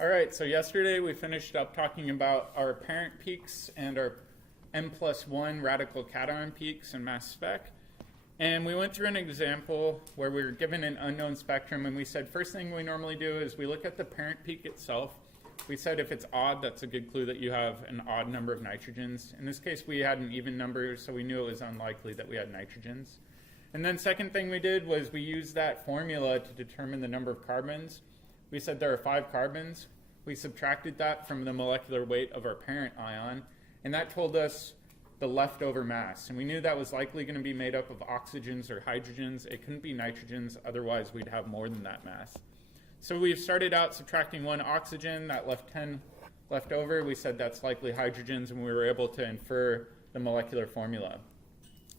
All right, so yesterday we finished up talking about our parent peaks and our n+1 radical cation peaks in mass spec. And we went through an example where we were given an unknown spectrum, and we said first thing we normally do is we look at the parent peak itself. We said if it's odd, that's a good clue that you have an odd number of nitrogens. In this case, we had an even number, so we knew it was unlikely that we had nitrogens. And then second thing we did was we used that formula to determine the number of carbons. We said there are 5 carbons. We subtracted that from the molecular weight of our parent ion, and that told us the leftover mass. And we knew that was likely going to be made up of oxygens or hydrogens. It couldn't be nitrogens, otherwise we'd have more than that mass. So we started out subtracting 1 oxygen, that left 10 left over. We said that's likely hydrogens, and we were able to infer the molecular formula.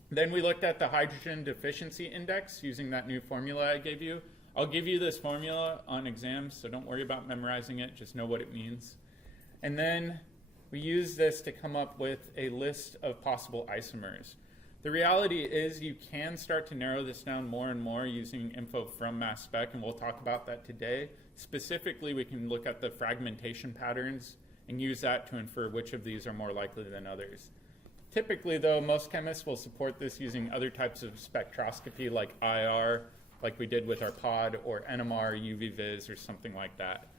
Then we looked at the hydrogen deficiency index using that new formula I gave you. I'll give you this formula on exams, so don't worry about memorizing it, just know what it means. And then we use this to come up with a list of possible isomers. The reality is you can start to narrow this down more and more using info from mass spec, and we'll talk about that today. Specifically, we can look at the fragmentation patterns and use that to infer which of these are more likely than others. Typically, though, most chemists will support this using other types of spectroscopy like IR, like we did with our pod, or NMR, UV-Vis, or something like that.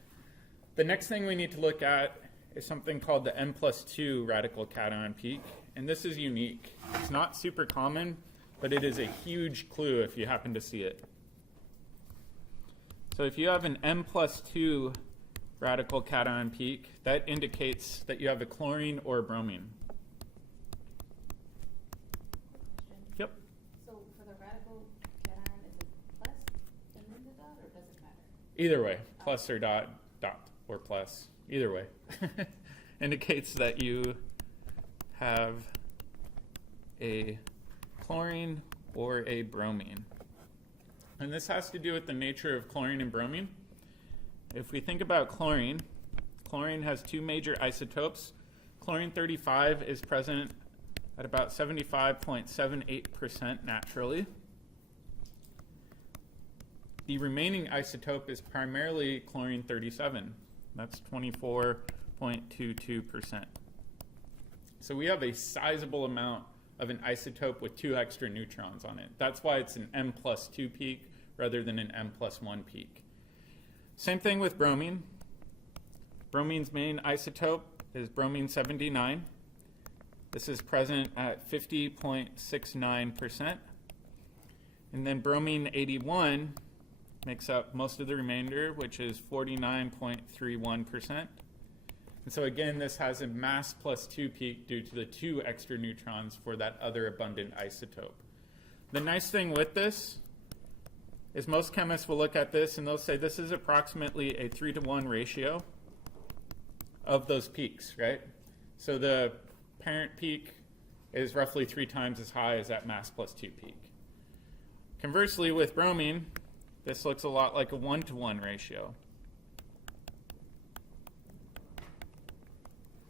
The next thing we need to look at is something called the n+2 radical cation peak, and this is unique. It's not super common, but it is a huge clue if you happen to see it. So if you have an n+2 radical cation peak, that indicates that you have a chlorine or a bromine. Yep. So for the radical cation, is it plus and then the dot, or does it matter? Either way, plus or dot, or plus, either way. Indicates that you have a chlorine or a bromine. And this has to do with the nature of chlorine and bromine. If we think about chlorine, chlorine has 2 major isotopes. Chlorine 35 is present at about 75.78% naturally. The remaining isotope is primarily chlorine 37. That's 24.22%. So we have a sizable amount of an isotope with 2 extra neutrons on it. That's why it's an n+2 peak rather than an n+1 peak. Same thing with bromine. Bromine's main isotope is bromine 79. This is present at 50.69%. And then bromine 81 makes up most of the remainder, which is 49.31%. And so again, this has a mass +2 peak due to the 2 extra neutrons for that other abundant isotope. The nice thing with this is most chemists will look at this and they'll say this is approximately a 3-to-1 ratio of those peaks, right? So the parent peak is roughly 3 times as high as that mass +2 peak. Conversely, with bromine, this looks a lot like a 1-to-1 ratio.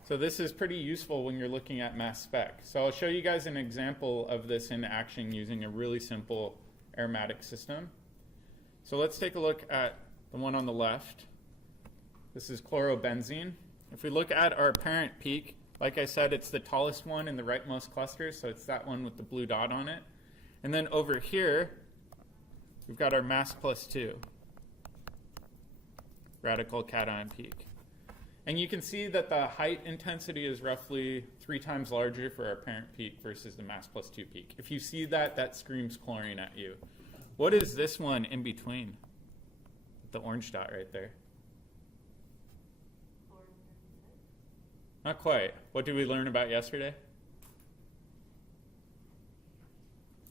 So this is pretty useful when you're looking at mass spec. So I'll show you guys an example of this in action using a really simple aromatic system. So let's take a look at the one on the left. This is chlorobenzene. If we look at our parent peak, like I said, it's the tallest one in the rightmost cluster, so it's that one with the blue dot on it. And then over here, we've got our mass +2 radical cation peak. And you can see that the height intensity is roughly 3 times larger for our parent peak versus the mass +2 peak. If you see that, that screams chlorine at you. What is this one in between? The orange dot right there. Not quite. What did we learn about yesterday?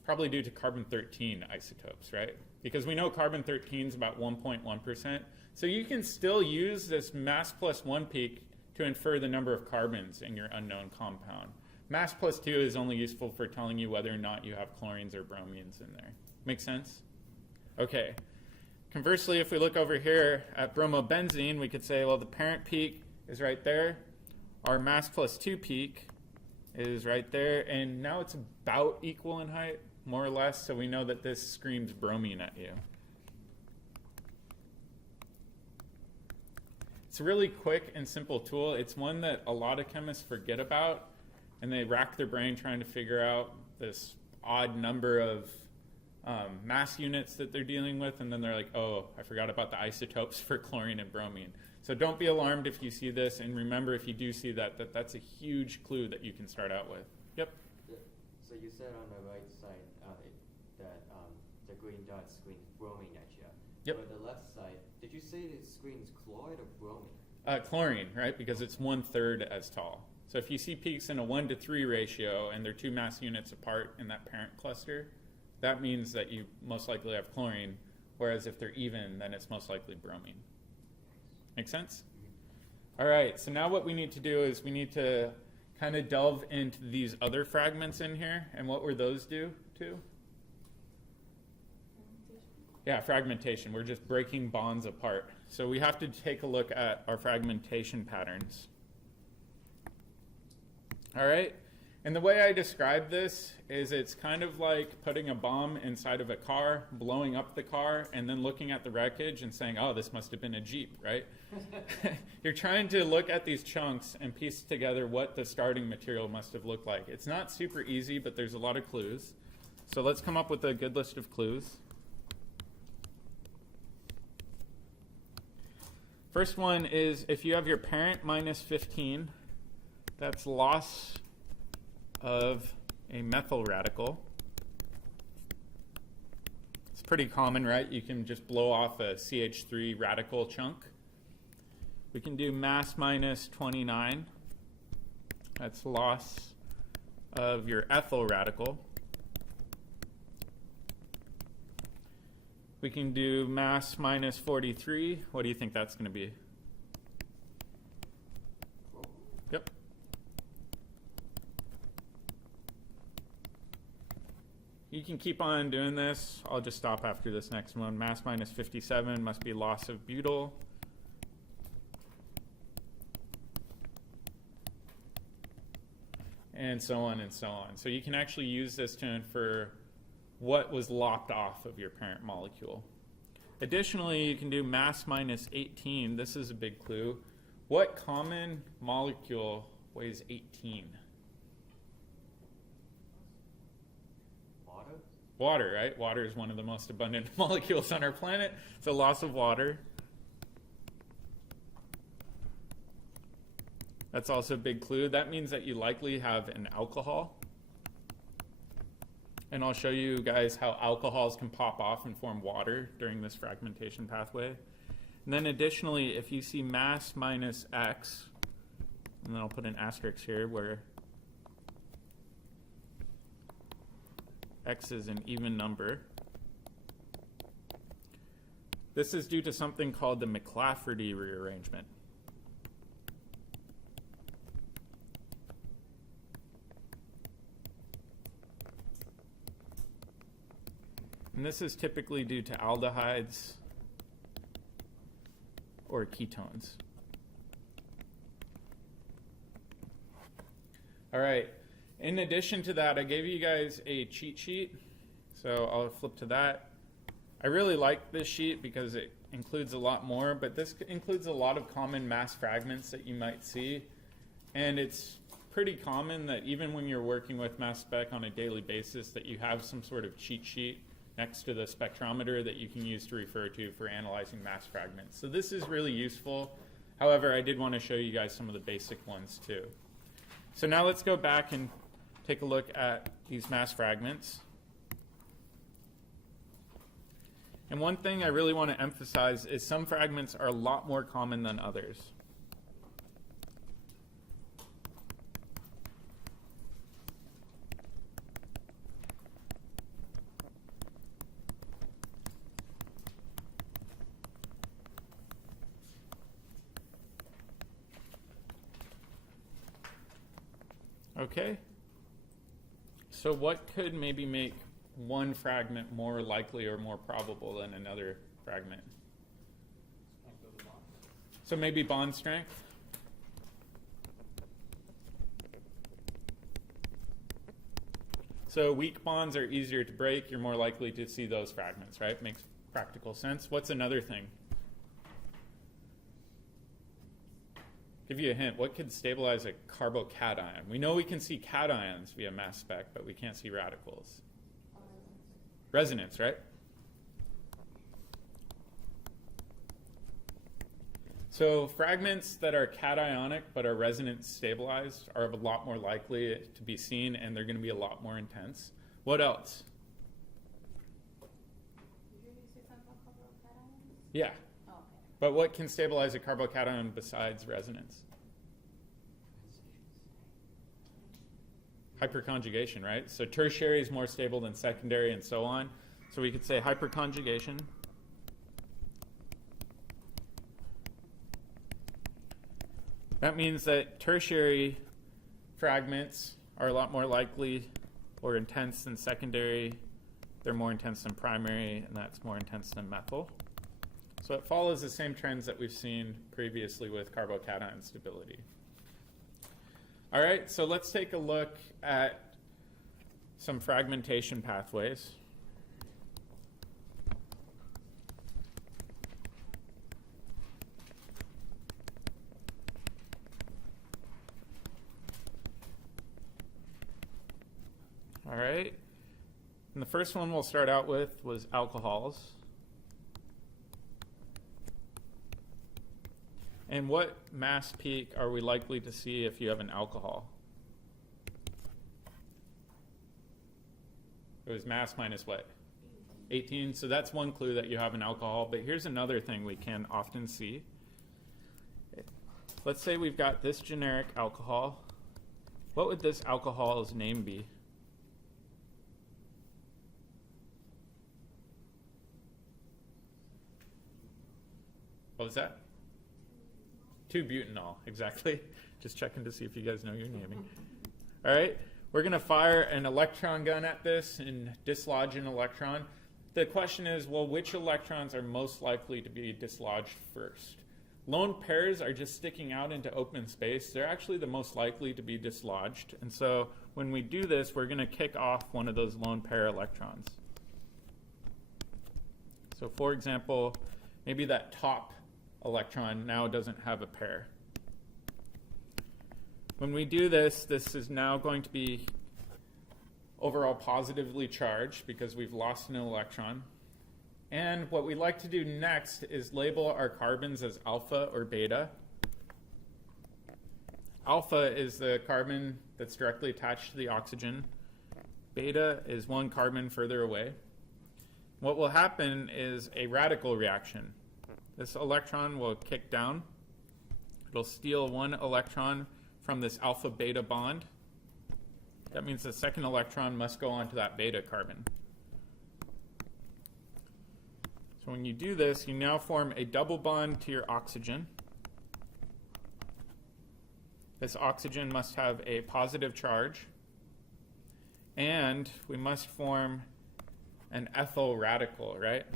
Probably due to carbon-13 isotopes, right? Because we know carbon-13 is about 1.1%. So you can still use this mass +1 peak to infer the number of carbons in your unknown compound. Mass +2 is only useful for telling you whether or not you have chlorines or bromines in there. Make sense? Okay. Conversely, if we look over here at bromobenzene, we could say, well, the parent peak is right there. Our mass +2 peak is right there, and now it's about equal in height, more or less, so we know that this screams bromine at you. It's a really quick and simple tool. It's one that a lot of chemists forget about, and they rack their brain trying to figure out this odd number of mass units that they're dealing with, and then they're like, oh, I forgot about the isotopes for chlorine and bromine. So don't be alarmed if you see this, and remember if you do see that, that's a huge clue that you can start out with. Yep? Yeah. So you said on the right side that the green dot screens bromine at you. Yep. But the left side, did you say it screens chloride or bromine? Chlorine, right? Because it's 1/3 as tall. So if you see peaks in a 1:3 ratio and they're 2 mass units apart in that parent cluster, that means that you most likely have chlorine, whereas if they're even, then it's most likely bromine. Make sense? Mm-hmm. All right, so now what we need to do is we need to kind of delve into these other fragments in here, and what were those due to? Yeah, fragmentation. We're just breaking bonds apart. So we have to take a look at our fragmentation patterns. All right, and the way I describe this is it's kind of like putting a bomb inside of a car, blowing up the car, and then looking at the wreckage and saying, oh, this must have been a Jeep, right? You're trying to look at these chunks and piece together what the starting material must have looked like. It's not super easy, but there's a lot of clues. So let's come up with a good list of clues. First one is if you have your parent minus 15, that's loss of a methyl radical. It's pretty common, right? You can just blow off a CH3 radical chunk. We can do mass minus 29. That's loss of your ethyl radical. We can do mass minus 43. What do you think that's going to be? Yep. You can keep on doing this. I'll just stop after this next one. Mass minus 57 must be loss of butyl. And so on and so on. So you can actually use this to infer what was lopped off of your parent molecule. Additionally, you can do mass minus 18. This is a big clue. What common molecule weighs 18? Water? Water, right? Water is one of the most abundant molecules on our planet. So loss of water. That's also a big clue. That means that you likely have an alcohol. And I'll show you guys how alcohols can pop off and form water during this fragmentation pathway. And then additionally, if you see mass minus X, and then I'll put an asterisk here where X is an even number. This is due to something called the McLafferty rearrangement. And this is typically due to aldehydes or ketones. All right, in addition to that, I gave you guys a cheat sheet. So I'll flip to that. I really like this sheet because it includes a lot more, but this includes a lot of common mass fragments that you might see. And it's pretty common that even when you're working with mass spec on a daily basis that you have some sort of cheat sheet next to the spectrometer that you can use to refer to for analyzing mass fragments. So this is really useful. However, I did want to show you guys some of the basic ones too. So now let's go back and take a look at these mass fragments. And one thing I really want to emphasize is some fragments are a lot more common than others. Okay, so what could maybe make one fragment more likely or more probable than another fragment? So maybe bond strength? So weak bonds are easier to break. You're more likely to see those fragments, right? Makes practical sense. What's another thing? Give you a hint. What could stabilize a carbocation? We know we can see cations via mass spec, but we can't see radicals. Resonance, right? So fragments that are cationic but are resonance stabilized are a lot more likely to be seen, and they're going to be a lot more intense. What else? Did you say something about carbocations? Yeah. Oh, okay. But what can stabilize a carbocation besides resonance? Hyperconjugation, right? So tertiary is more stable than secondary and so on. So we could say hyperconjugation. That means that tertiary fragments are a lot more likely or intense than secondary. They're more intense than primary, and that's more intense than methyl. So it follows the same trends that we've seen previously with carbocation stability. All right, so let's take a look at some fragmentation pathways. All right, and the first one we'll start out with was alcohols. And what mass peak are we likely to see if you have an alcohol? It was mass minus what? 18. So that's one clue that you have an alcohol. But here's another thing we can often see. Let's say we've got this generic alcohol. What would this alcohol's name be? What was that? 2-butanol, exactly. Just checking to see if you guys know your naming. All right, we're going to fire an electron gun at this and dislodge an electron. The question is, well, which electrons are most likely to be dislodged first? Lone pairs are just sticking out into open space. They're actually the most likely to be dislodged. And so when we do this, we're going to kick off one of those lone pair electrons. So for example, maybe that top electron now doesn't have a pair. When we do this, this is now going to be overall positively charged because we've lost an electron. And what we like to do next is label our carbons as alpha or beta. Alpha is the carbon that's directly attached to the oxygen. Beta is one carbon further away. What will happen is a radical reaction. This electron will kick down. It'll steal one electron from this alpha-beta bond. That means the second electron must go onto that beta carbon. So when you do this, you now form a double bond to your oxygen. This oxygen must have a positive charge. And we must form an ethyl radical, right?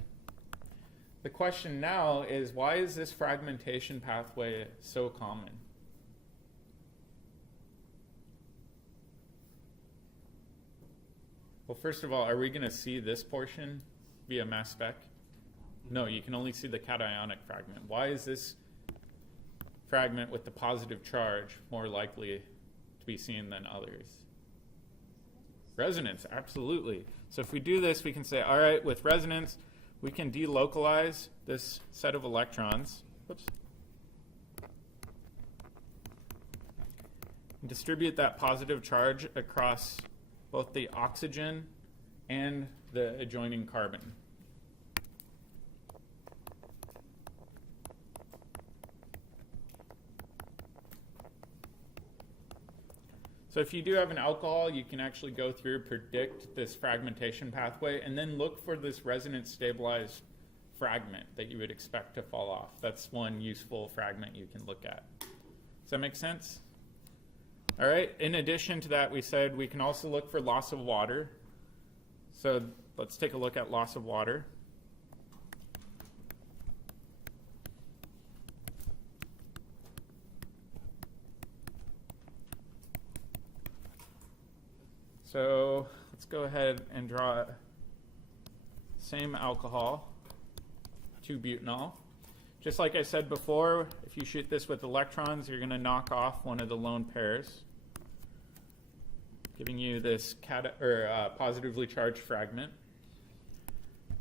The question now is, why is this fragmentation pathway so common? Well, first of all, are we going to see this portion via mass spec? No, you can only see the cationic fragment. Why is this fragment with the positive charge more likely to be seen than others? Resonance, absolutely. So if we do this, we can say, all right, with resonance, we can delocalize this set of electrons. Whoops. And distribute that positive charge across both the oxygen and the adjoining carbon. So if you do have an alcohol, you can actually go through, predict this fragmentation pathway, and then look for this resonance stabilized fragment that you would expect to fall off. That's one useful fragment you can look at. Does that make sense? All right, in addition to that, we said we can also look for loss of water. So let's take a look at loss of water. So let's go ahead and draw same alcohol, 2-butanol. Just like I said before, if you shoot this with electrons, you're going to knock off one of the lone pairs, giving you this positively charged fragment.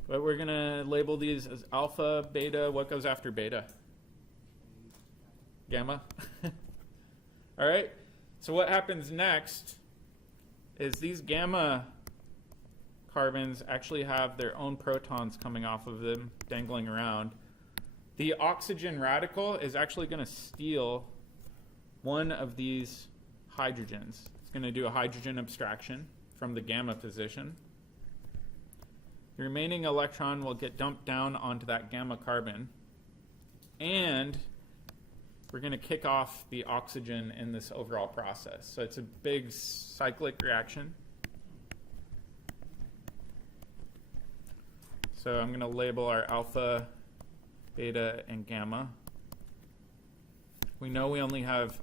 But we're going to label these as alpha, beta. What goes after beta? Gamma. All right. So what happens next is these gamma carbons actually have their own protons coming off of them, dangling around. The oxygen radical is actually going to steal one of these hydrogens. It's going to do a hydrogen abstraction from the gamma position. The remaining electron will get dumped down onto that gamma carbon, and we're going to kick off the oxygen in this overall process. So it's a big cyclic reaction. So I'm going to label our alpha, beta, and gamma. We know we only have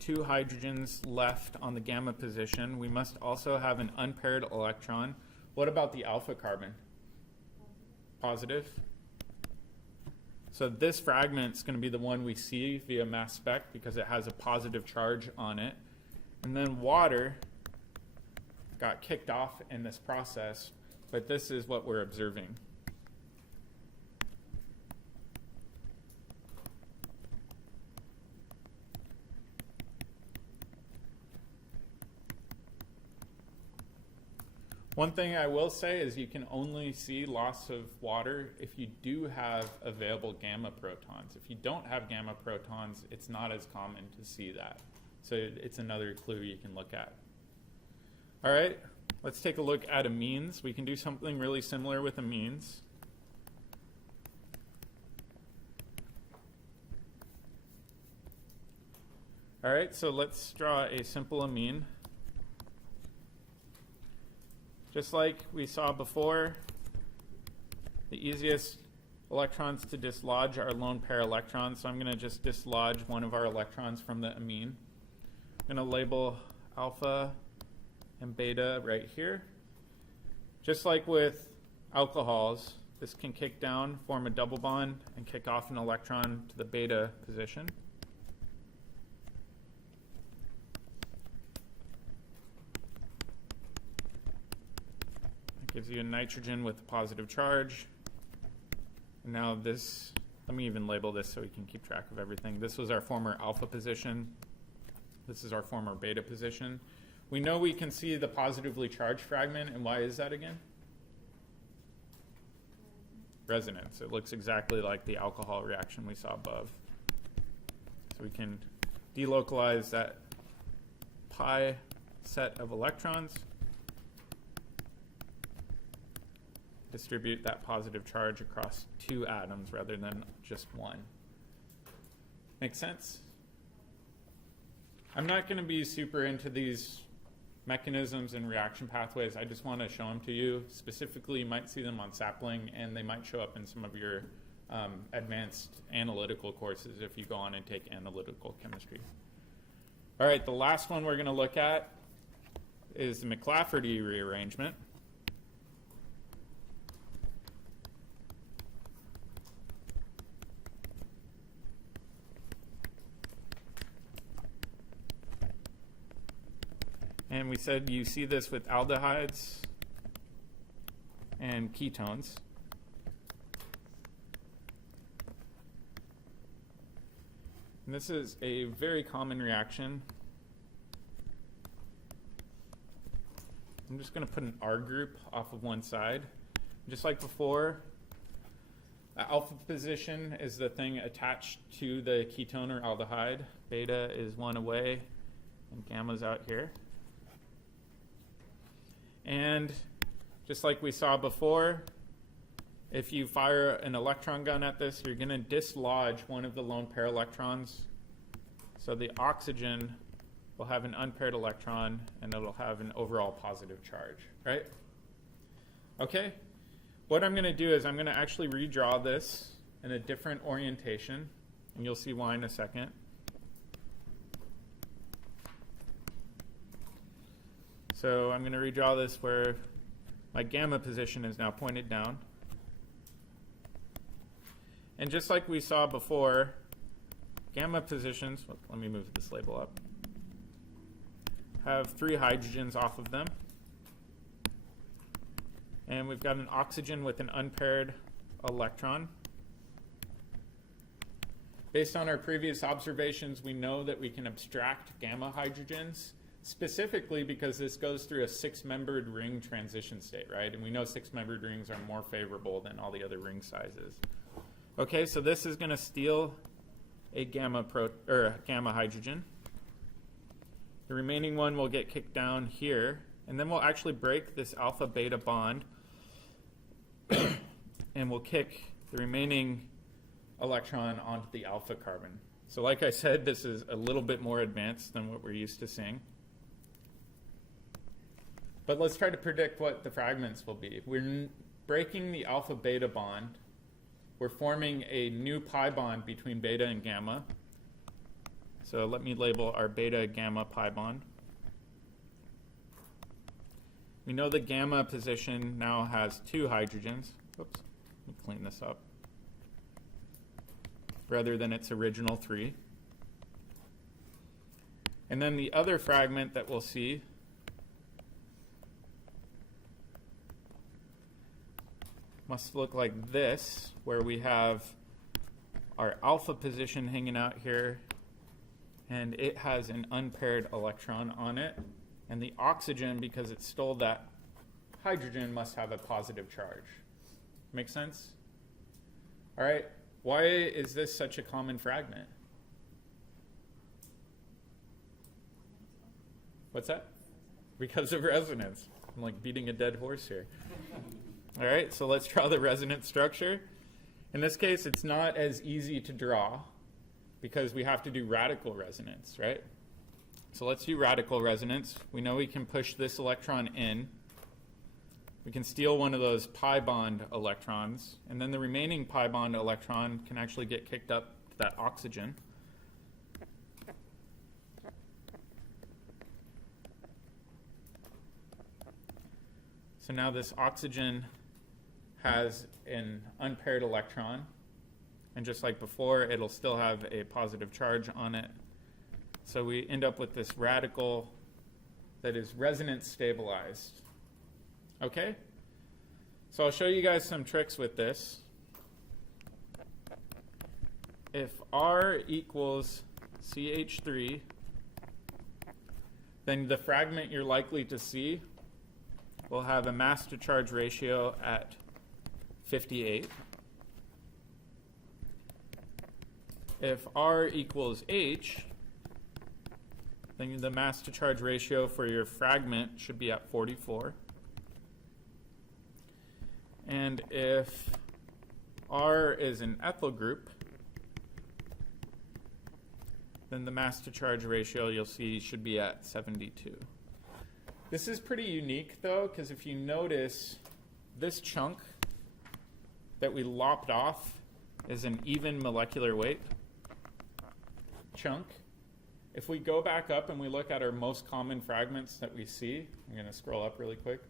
2 hydrogens left on the gamma position. We must also have an unpaired electron. What about the alpha carbon? Positive. So this fragment is going to be the one we see via mass spec because it has a positive charge on it. And then water got kicked off in this process, but this is what we're observing. One thing I will say is you can only see loss of water if you do have available gamma protons. If you don't have gamma protons, it's not as common to see that. So it's another clue you can look at. All right, let's take a look at amines. We can do something really similar with amines. All right, so let's draw a simple amine. Just like we saw before, the easiest electrons to dislodge are lone pair electrons. So I'm going to just dislodge one of our electrons from the amine. I'm going to label alpha and beta right here. Just like with alcohols, this can kick down, form a double bond, and kick off an electron to the beta position. Gives you a nitrogen with a positive charge. And now this, let me even label this so we can keep track of everything. This was our former alpha position. This is our former beta position. We know we can see the positively charged fragment, and why is that again? Resonance. It looks exactly like the alcohol reaction we saw above. So we can delocalize that pi set of electrons, distribute that positive charge across 2 atoms rather than just one. Make sense? I'm not going to be super into these mechanisms and reaction pathways. I just want to show them to you. Specifically, you might see them on sapling, and they might show up in some of your advanced analytical courses if you go on and take analytical chemistry. All right, the last one we're going to look at is the McLafferty rearrangement. And we said you see this with aldehydes and ketones. And this is a very common reaction. I'm just going to put an R group off of one side. Just like before, the alpha position is the thing attached to the ketone or aldehyde. Beta is one away, and gamma's out here. And just like we saw before, if you fire an electron gun at this, you're going to dislodge one of the lone pair electrons. So the oxygen will have an unpaired electron, and it'll have an overall positive charge, right? Okay. What I'm going to do is I'm going to actually redraw this in a different orientation, and you'll see why in a second. So I'm going to redraw this where my gamma position is now pointed down. And just like we saw before, gamma positions, let me move this label up, have 3 hydrogens off of them. And we've got an oxygen with an unpaired electron. Based on our previous observations, we know that we can abstract gamma hydrogens, specifically because this goes through a 6-membered ring transition state, right? And we know 6-membered rings are more favorable than all the other ring sizes. Okay, so this is going to steal a gamma hydrogen. The remaining one will get kicked down here, and then we'll actually break this alpha beta bond, and we'll kick the remaining electron onto the alpha carbon. So like I said, this is a little bit more advanced than what we're used to seeing. But let's try to predict what the fragments will be. We're breaking the alpha beta bond. We're forming a new pi bond between beta and gamma. So let me label our beta gamma pi bond. We know the gamma position now has 2 hydrogens. Oops, let me clean this up. Rather than its original 3. And then the other fragment that we'll see must look like this, where we have our alpha position hanging out here, and it has an unpaired electron on it. And the oxygen, because it stole that hydrogen, must have a positive charge. Make sense? All right. Why is this such a common fragment? What's that? Because of resonance. I'm like beating a dead horse here. All right, so let's draw the resonance structure. In this case, it's not as easy to draw because we have to do radical resonance, right? So let's do radical resonance. We know we can push this electron in. We can steal one of those pi bond electrons, and then the remaining pi bond electron can actually get kicked up to that oxygen. So now this oxygen has an unpaired electron, and just like before, it'll still have a positive charge on it. So we end up with this radical that is resonance stabilized. Okay? So I'll show you guys some tricks with this. If R equals CH3, then the fragment you're likely to see will have a mass to charge ratio at 58. If R equals H, then the mass to charge ratio for your fragment should be at 44. And if R is an ethyl group, then the mass to charge ratio you'll see should be at 72. This is pretty unique though, because if you notice, this chunk that we lopped off is an even molecular weight chunk. If we go back up and we look at our most common fragments that we see, I'm going to scroll up really quick.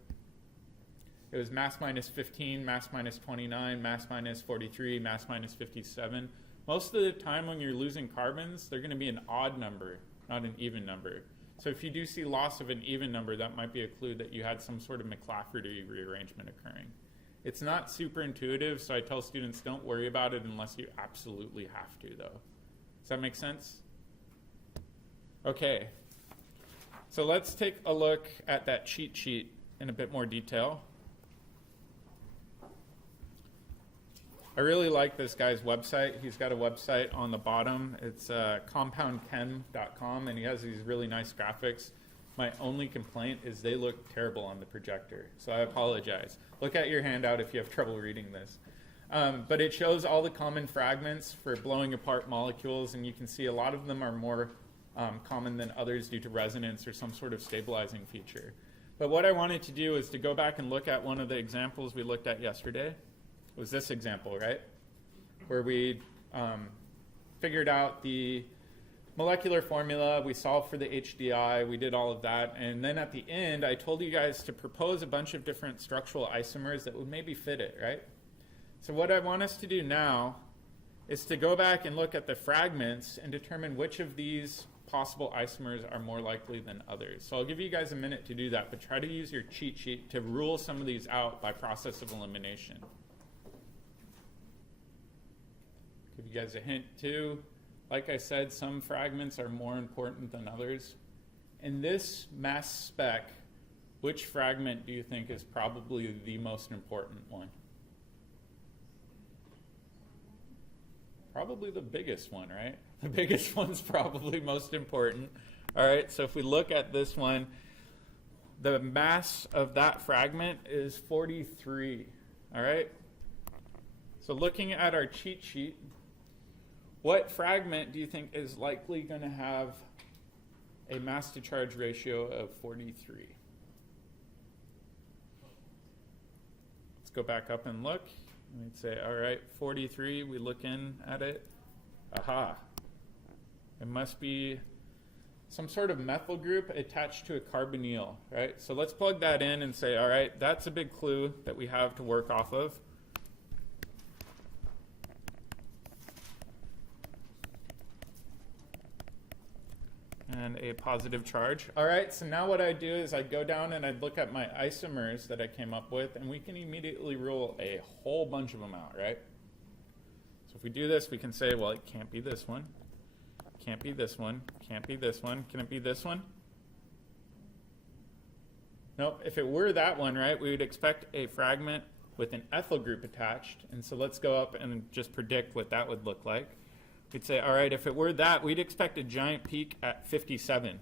It was mass minus 15, mass minus 29, mass minus 43, mass minus 57. Most of the time when you're losing carbons, they're going to be an odd number, not an even number. So if you do see loss of an even number, that might be a clue that you had some sort of McLafferty rearrangement occurring. It's not super intuitive, so I tell students don't worry about it unless you absolutely have to, though. Does that make sense? Okay. So let's take a look at that cheat sheet in a bit more detail. I really like this guy's website. He's got a website on the bottom. It's compoundchem.com, and he has these really nice graphics. My only complaint is they look terrible on the projector, so I apologize. Look at your handout if you have trouble reading this. But it shows all the common fragments for blowing apart molecules, and you can see a lot of them are more common than others due to resonance or some sort of stabilizing feature. But what I wanted to do is to go back and look at one of the examples we looked at yesterday. It was this example, right? Where we figured out the molecular formula, we solved for the HDI, we did all of that, and then at the end I told you guys to propose a bunch of different structural isomers that would maybe fit it, right? So what I want us to do now is to go back and look at the fragments and determine which of these possible isomers are more likely than others. So I'll give you guys a minute to do that, but try to use your cheat sheet to rule some of these out by process of elimination. Give you guys a hint too. Like I said, some fragments are more important than others. In this mass spec, which fragment do you think is probably the most important one? Probably the biggest one, right? The biggest one's probably most important. All right, so if we look at this one, the mass of that fragment is 43. All right? So looking at our cheat sheet, what fragment do you think is likely going to have a mass to charge ratio of 43? Let's go back up and look. We'd say, all right, 43, we look in at it. Aha. It must be some sort of methyl group attached to a carbonyl, right? So let's plug that in and say, all right, that's a big clue that we have to work off of. And a positive charge. All right, so now what I do is I go down and I look at my isomers that I came up with, and we can immediately rule a whole bunch of them out, right? So if we do this, we can say, well, it can't be this one, can't be this one, can't be this one. Can it be this one? Nope, if it were that one, right, we would expect a fragment with an ethyl group attached. And so let's go up and just predict what that would look like. We'd say, all right, if it were that, we'd expect a giant peak at 57.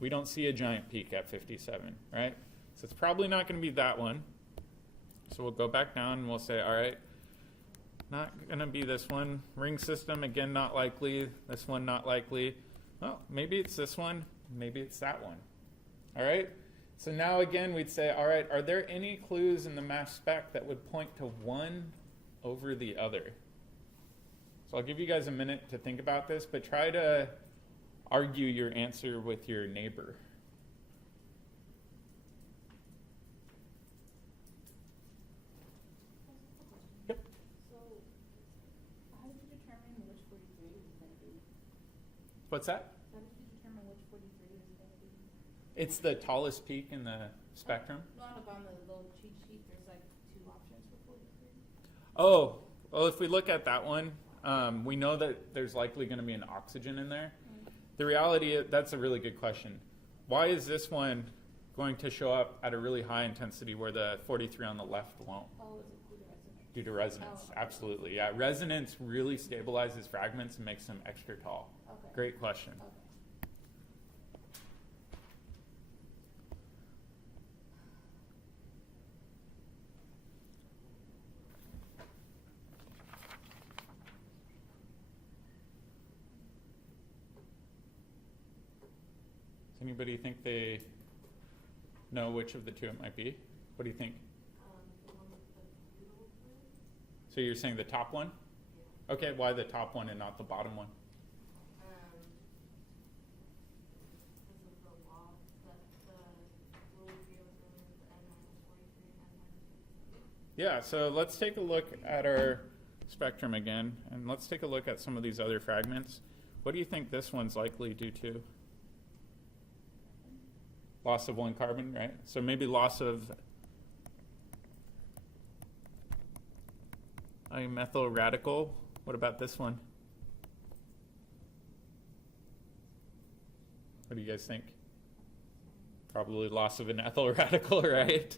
We don't see a giant peak at 57, right? So it's probably not going to be that one. So we'll go back down and we'll say, all right, not going to be this one. Ring system, again, not likely. This one, not likely. Well, maybe it's this one. Maybe it's that one. All right? So now, again, we'd say, all right, are there any clues in the mass spec that would point to one over the other? So I'll give you guys a minute to think about this, but try to argue your answer with your neighbor. Yep. So, how did you determine which 43 is going to be? What's that? How did you determine which 43 is going to be? It's the tallest peak in the spectrum. No, look on the little cheat sheet, there's like 2 options for 43. Oh, well, if we look at that one, we know that there's likely going to be an oxygen in there. The reality is, that's a really good question. Why is this one going to show up at a really high intensity where the 43 on the left won't? Oh, is it due to resonance? Due to resonance, Oh, okay. absolutely. Yeah, resonance really stabilizes fragments and makes them extra tall. Okay. Great question. Okay. Does anybody think they know which of the two it might be? What do you think? The one with the butyl group? So you're saying the top one? Yeah. Okay, why the top one and not the bottom one? Because of the law that the rule here was going with the N-43 and N-53. Yeah, so let's take a look at our spectrum again, and let's take a look at some of these other fragments. What do you think this one's likely due to? Loss of one carbon, right? So maybe loss of a methyl radical. What about this one? What do you guys think? Probably loss of an ethyl radical, right?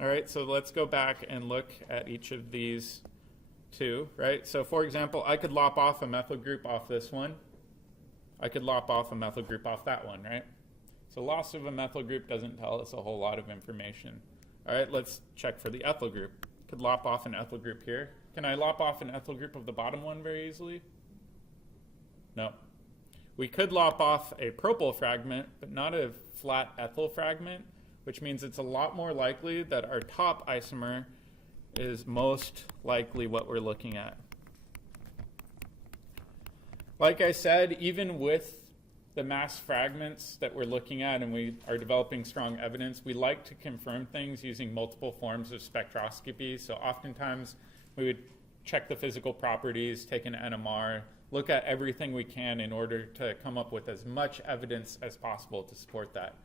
All right, so let's go back and look at each of these two, right? So for example, I could lop off a methyl group off this one. I could lop off a methyl group off that one, right? So loss of a methyl group doesn't tell us a whole lot of information. All right, let's check for the ethyl group. Could lop off an ethyl group here. Can I lop off an ethyl group of the bottom one very easily? No. We could lop off a propyl fragment, but not a flat ethyl fragment, which means it's a lot more likely that our top isomer is most likely what we're looking at. Like I said, even with the mass fragments that we're looking at and we are developing strong evidence, we like to confirm things using multiple forms of spectroscopy. So oftentimes we would check the physical properties, take an NMR, look at everything we can in order to come up with as much evidence as possible to support that.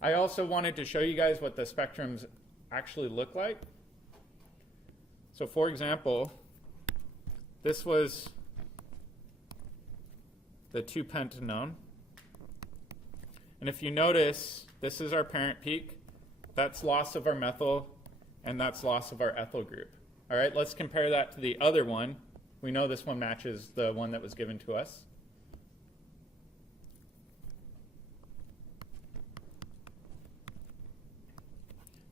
I also wanted to show you guys what the spectrums actually look like. So for example, this was the 2-pentanone. And if you notice, this is our parent peak. That's loss of our methyl, and that's loss of our ethyl group. All right, let's compare that to the other one. We know this one matches the one that was given to us.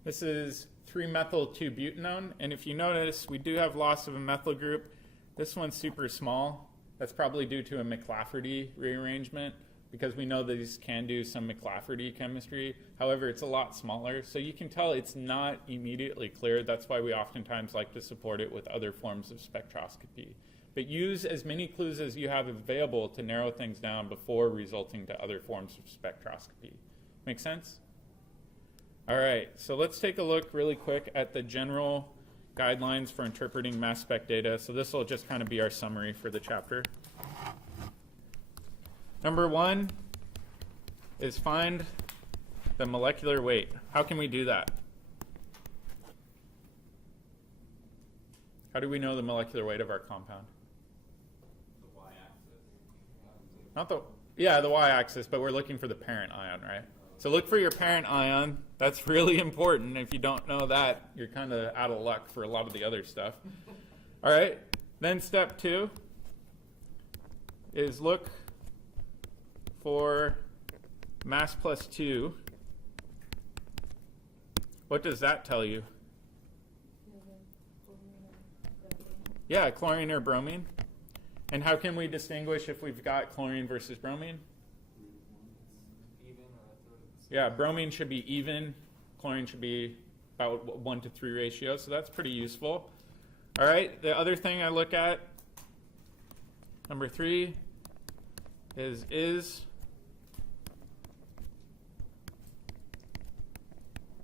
This is 3-methyl-2-butanone, and if you notice, we do have loss of a methyl group. This one's super small. That's probably due to a McLafferty rearrangement, because we know these can do some McLafferty chemistry. However, it's a lot smaller, so you can tell it's not immediately clear. That's why we oftentimes like to support it with other forms of spectroscopy. But use as many clues as you have available to narrow things down before resulting to other forms of spectroscopy. Make sense? All right, so let's take a look really quick at the general guidelines for interpreting mass spec data. So this will just kind of be our summary for the chapter. Number 1 is find the molecular weight. How can we do that? How do we know the molecular weight of our compound? The y-axis. Not the, yeah, the y-axis, but we're looking for the parent ion, right? So look for your parent ion. That's really important. If you don't know that, you're kind of out of luck for a lot of the other stuff. All right, then step 2 is look for mass plus 2. What does that tell you? Yeah, chlorine or bromine. And how can we distinguish if we've got chlorine versus bromine? Even, Yeah, bromine should be even. Chlorine should be about 1-to-3 ratio, so that's pretty useful. All right, the other thing I look at, number 3, is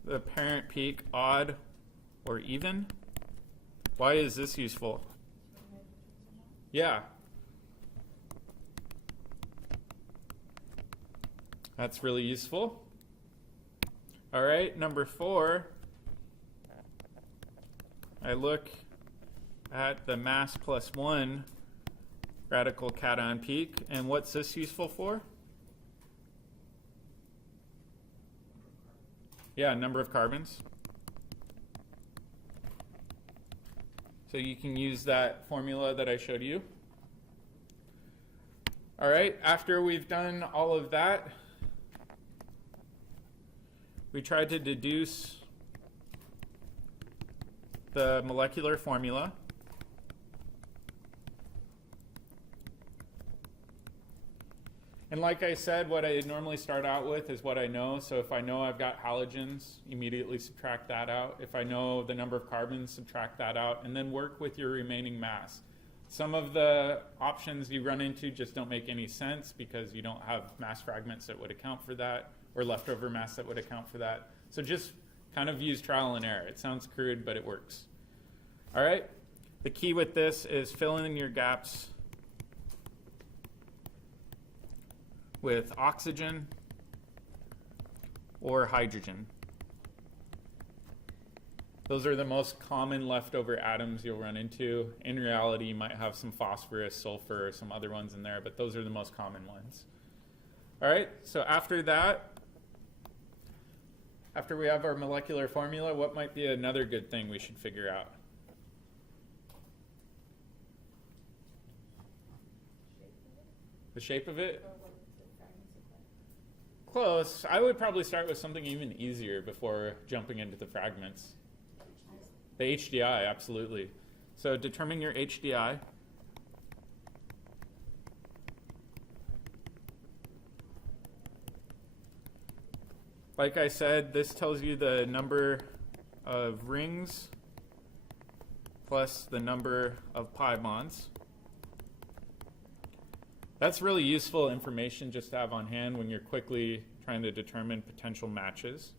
the parent peak odd or even? Why is this useful? Yeah. That's really useful. All right, number 4, I look at the mass plus 1 radical cation peak, and what's this useful for? Yeah, number of carbons. So you can use that formula that I showed you. All right, after we've done all of that, we tried to deduce the molecular formula. And like I said, what I normally start out with is what I know. So if I know I've got halogens, immediately subtract that out. If I know the number of carbons, subtract that out, and then work with your remaining mass. Some of the options you run into just don't make any sense because you don't have mass fragments that would account for that, or leftover mass that would account for that. So just kind of use trial and error. It sounds crude, but it works. All right? The key with this is fill in your gaps with oxygen or hydrogen. Those are the most common leftover atoms you'll run into. In reality, you might have some phosphorus, sulfur, or some other ones in there, but those are the most common ones. All right, so after that, after we have our molecular formula, what might be another good thing we should figure out? The shape of it? Close. I would probably start with something even easier before jumping into the fragments. The HDI, absolutely. So determine your HDI. Like I said, this tells you the number of rings plus the number of pi bonds. That's really useful information just to have on hand when you're quickly trying to determine potential matches.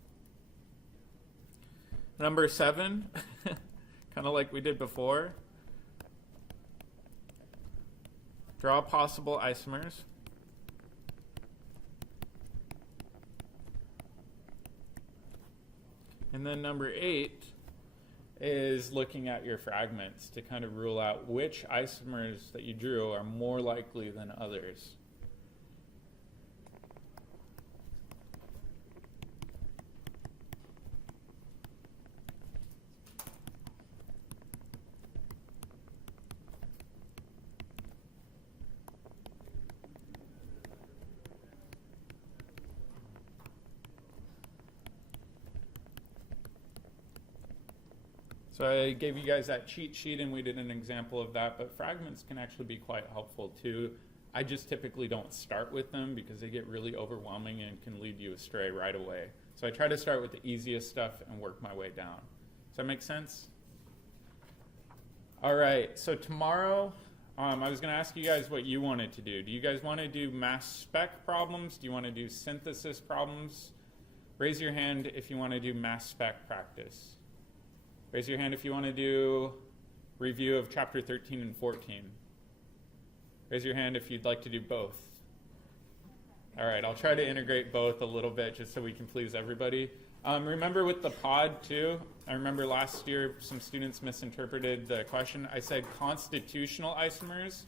Number 7, kind of like we did before, draw possible isomers. And then number 8 is looking at your fragments to kind of rule out which isomers that you drew are more likely than others. So I gave you guys that cheat sheet and we did an example of that, but fragments can actually be quite helpful too. I just typically don't start with them because they get really overwhelming and can lead you astray right away. So I try to start with the easiest stuff and work my way down. Does that make sense? All right, so tomorrow I was going to ask you guys what you wanted to do. Do you guys want to do mass spec problems? Do you want to do synthesis problems? Raise your hand if you want to do mass spec practice. Raise your hand if you want to do review of chapter 13 and 14. Raise your hand if you'd like to do both. All right, I'll try to integrate both a little bit just so we can please everybody. Remember with the pod too, I remember last year some students misinterpreted the question. I said constitutional isomers.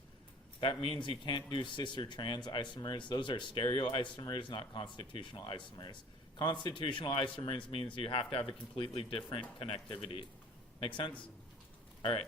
That means you can't do cis or trans isomers. Those are stereoisomers, not constitutional isomers. Constitutional isomers means you have to have a completely different connectivity. Make sense? All right.